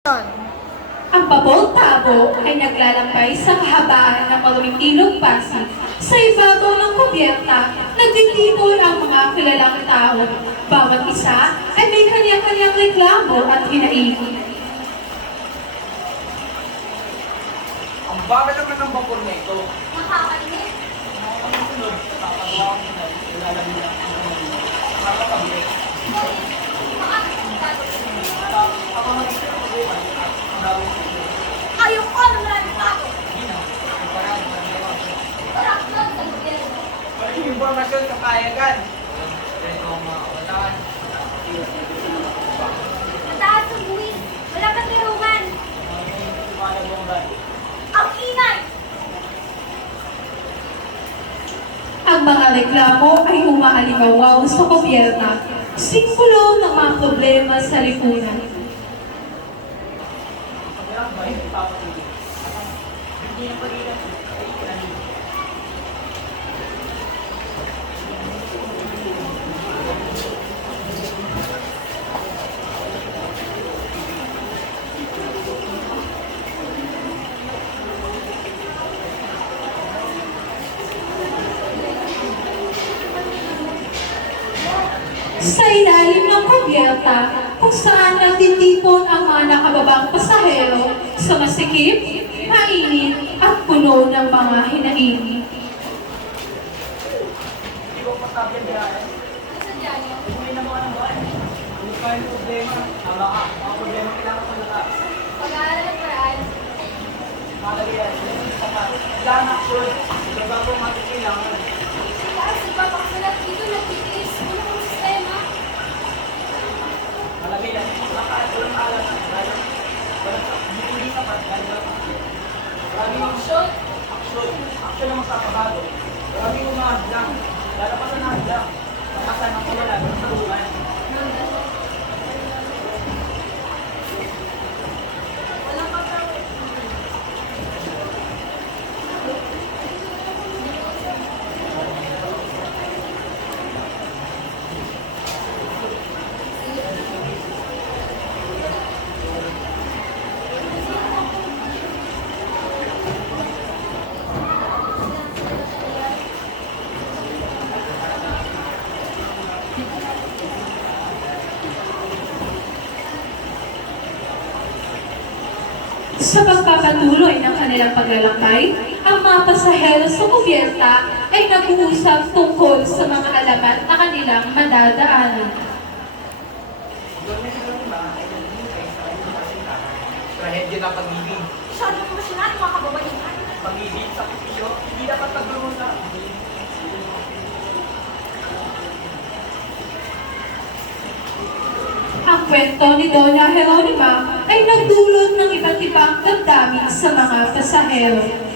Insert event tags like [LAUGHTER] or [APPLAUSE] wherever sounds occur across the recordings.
Ang babol-tabo ay naglalakbay sa kahabaan ng maruming ilog Pasig. Sa ibabaw ng kubyerta, nagtitipon ang mga kilalang tao. Bawat isa ay may kanya-kanyang reklamo at hinaing. Ang bakal naman ng vapor na ito. Nakakainis. Ang sunod, papagawa ko Ako. Ayaw ko na, ang parang magawa ko. Sarap lang sa gobyerno. Walang impormasyon sa kayagan. Mataas ang buwis. Wala kang buwan. Ang ingay. Ang mga reklamo ay umaalimawaw sa kubyerta, simbolo ng mga problema sa lipunan. Pagkirang ba, hindi papatuloy. At ang hindi ng pagkilan ay kinanin. Sa ilalim ng kubyerta, kung saan nagtitipon ang mga nakababang pasahero sa masikip, mainit puno ng mga hinaing. Hindi ko matapos yung biyahe. Nasa dyan yun. Hindi na mga naman. Hindi pa yung problema. Tama ka. Mga problema kailangan ko na Pag-aaral ng paraan. Malagay yan. Kailangan action. Ito ba po mga kailangan? Dahil sa papakasalat dito, nagtitiis. Wala kang sistema. Malagay yan. Lakaan ko ng alam. Lalo. Hindi pa. Lalo. Maraming action. Action. Action ang magpapabago. Maraming mga hadlang. Lalapasan ng hadlang. Lalapasan ang wala. Sa Sa pagpapatuloy ng kanilang paglalakbay, ang mga pasahero sa kubyerta ay nag-uusap tungkol sa mga alamat na kanilang madadaanan. Trahedya na pag-ibig. Masyadong emosyonal mga kababaihan. Pag-ibig sa pisyo, hindi dapat pagulong Ang kwento ni Dona Jeronima ay nagdulot ng iba't ibang damdamin sa mga pasahero.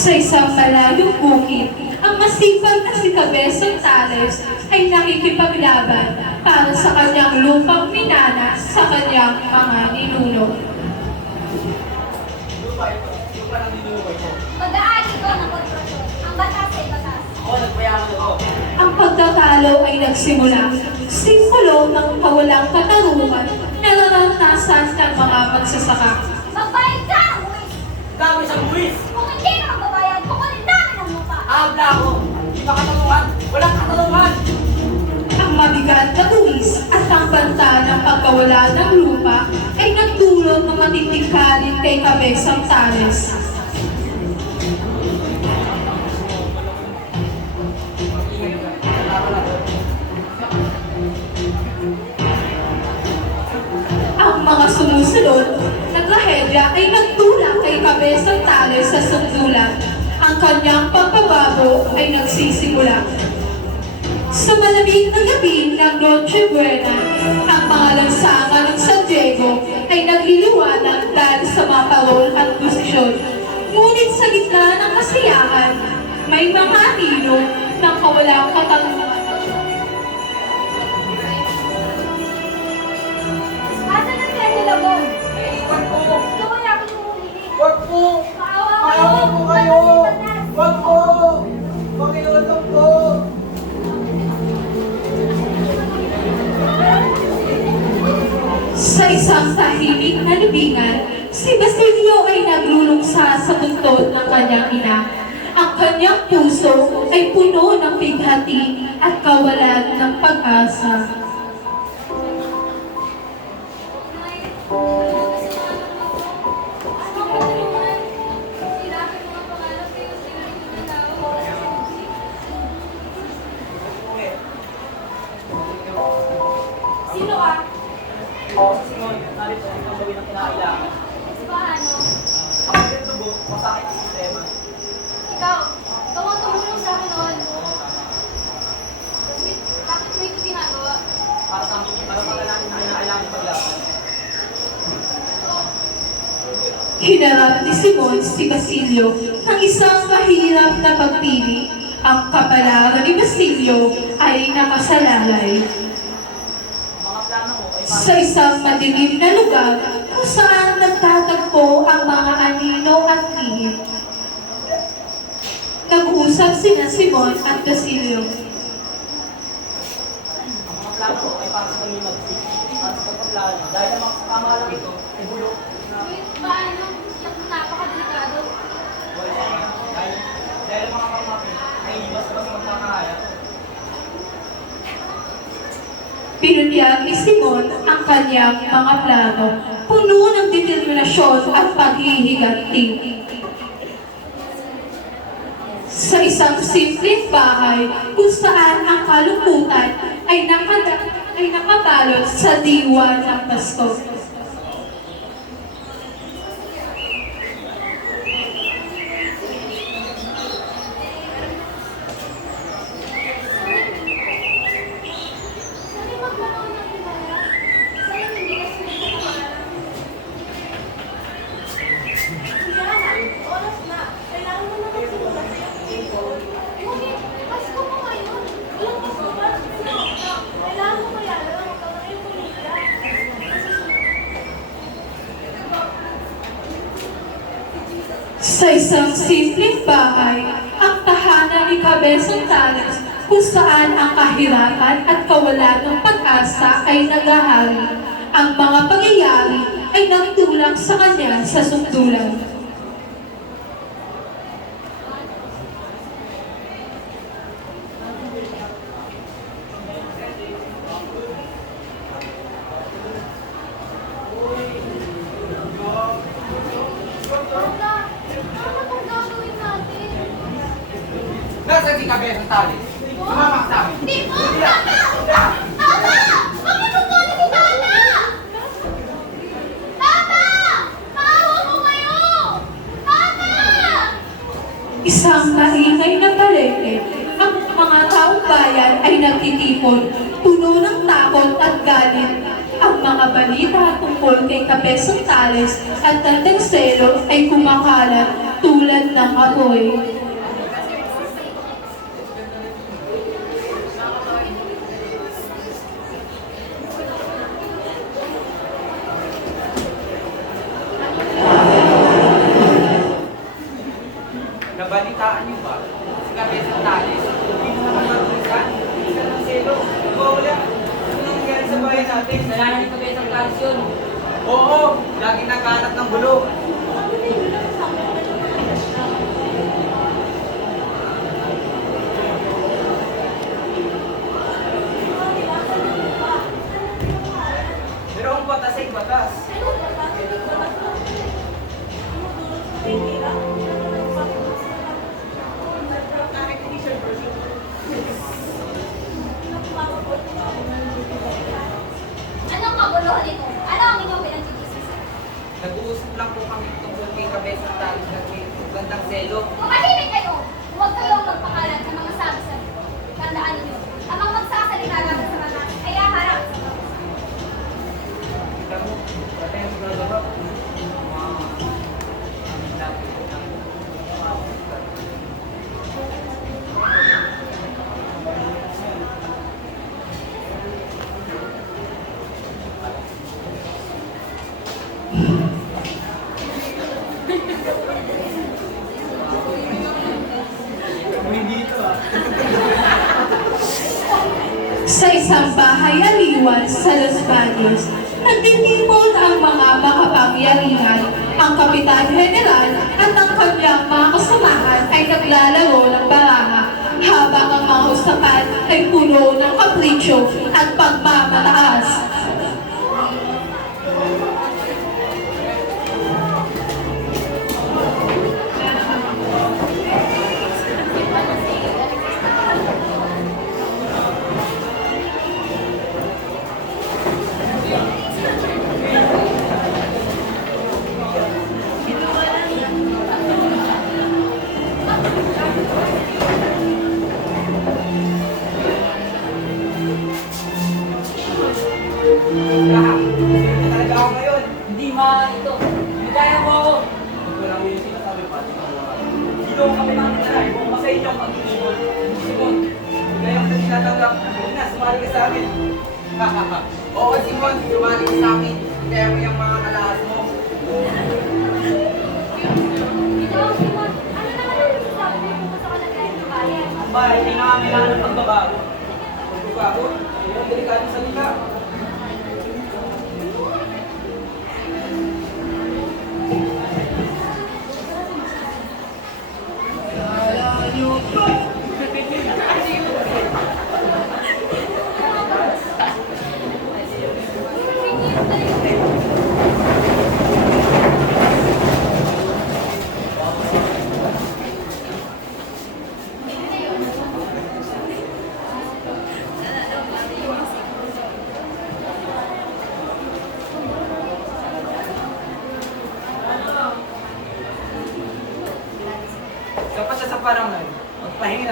Sa isang malayong bukid, ang masipag na si Cabezon Tales ay nakikipaglaban para sa kanyang lupang minana sa kanyang mga ninuno. ninunoy ko. Ng korporasyon. Ang batas ay batas. Ang pagtatalo ay nagsimula, simbolo ng kawalang katarungan na naranasan ng mga magsasaka. Magbayad ka buwis. Dami sa buwis! Nakaabla ako. Di ba katanungan? Walang katanungan! Ang mabigat na tuwis at ang banta ng pagkawala ng lupa ay nagdulot ng matinding kanin kay Kabesang Tares. Ang mga sumusunod na trahedya ay nagtulak kay Kabesang Tares sa sundulan ang kanyang pagbabago ay nagsisimula. Sa malamig na gabi ng Noche Buena, ang mga ng San Diego ay nagliliwanag dahil sa mga parol at posisyon. Ngunit sa gitna ng kasiyahan, may mga anino ng kawalang katanungan. Kanyang ina. Ang kanyang puso ay puno ng bighati at kawalan ng pag-asa. Sino ka? Ako si Simon. Nalit sa itong gawin ang kinakailangan. Si paano? Ako din tubo. Masakit sa sistema. Ikaw. Ikaw ang tumulong sa akin noon. Bakit bakit mo ito ginagawa? Para sa para pagkalanin na kinakailangan ng paglaban. Hinarap ni Simon si Basilio ng isang mahirap na pagpili. Ang kapalaran ni Basilio ay nakasalalay. Sa isang madilim na lugar kung saan nagtatagpo ang mga anino at lihim. Nag-uusap sina Simon at Basilio. ang plano ay para sa paglimag para sa pagpaplano. Dahil ang mga kamalang ito ay bulok na Wait, paano? Napakadelikado. dahil dahil mga pamapin ay basta-basta magkakaya. Pinunyag ni Simon ang kanyang mga plano, puno ng determinasyon at paghihiganti. Sa isang simpleng bahay kung saan ang kalungkutan ay, nakada, ay nakabalot sa diwa ng Pasko. Sabi magkaroon ng kilala. Sa'yo hindi ka sumunod sa pangalan. Diana, oras na. Kailangan mo na magsimula sa iyong table. Ngunit, Pasko mo ngayon. Walang Pasko ba? Kailangan mo kaya lang magkaroon ng iyong pamilya. Sa isang simpleng bahay, ang tahanan ni Cabezang Talas kung saan ang kahirapan at kawalan ng pag-asa ay nagahari. Ang mga pangyayari ay nagtulak sa kanya sa sundulan. Lola, ano pong gagawin natin? Nasaan si Kabesang Talis? Tumama sa amin. Di po! Tama! Tama! Bakit mo po si Tana? Tama! Maawa mo kayo! Tama! Isang maingay na palengke, ang mga taong bayan ay nagtitipon, puno ng takot at galit. Ang mga balita tungkol kay Cabezang Tales at Tandanselo ay kumakalat tulad ng apoy. Nabalitaan niyo ba? Si Kabesang Talis. Hindi na naman marulisan. Isa ng selo. Nagwawala. Ano nang nangyari sa bahay natin? Nalala ni Kabesang Talis yun. Oo. Nagkalat ng bulok. Pero ang batas ay batas. Anong kabuluhan nito? may kabesang talo at may gandang selo. Mamahilig kayo! Huwag kayong magpakalat ng mga sabi-sabi. Tandaan niyo, ang mga magsasalita lang nagtitipon ang mga makapangyarihan. Ang Kapitan General at ang kanyang mga kasamahan ay naglalaro ng baraha habang ang mga usapan ay puno ng kapritsyo at pagmamataas. [LAUGHS] Oo, Simon, sumali ka sa amin. Kaya mo yung mga mo. Simon, ano mo bahay, hindi na kailangan ng pagbabago. Pagbabago, yun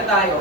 大有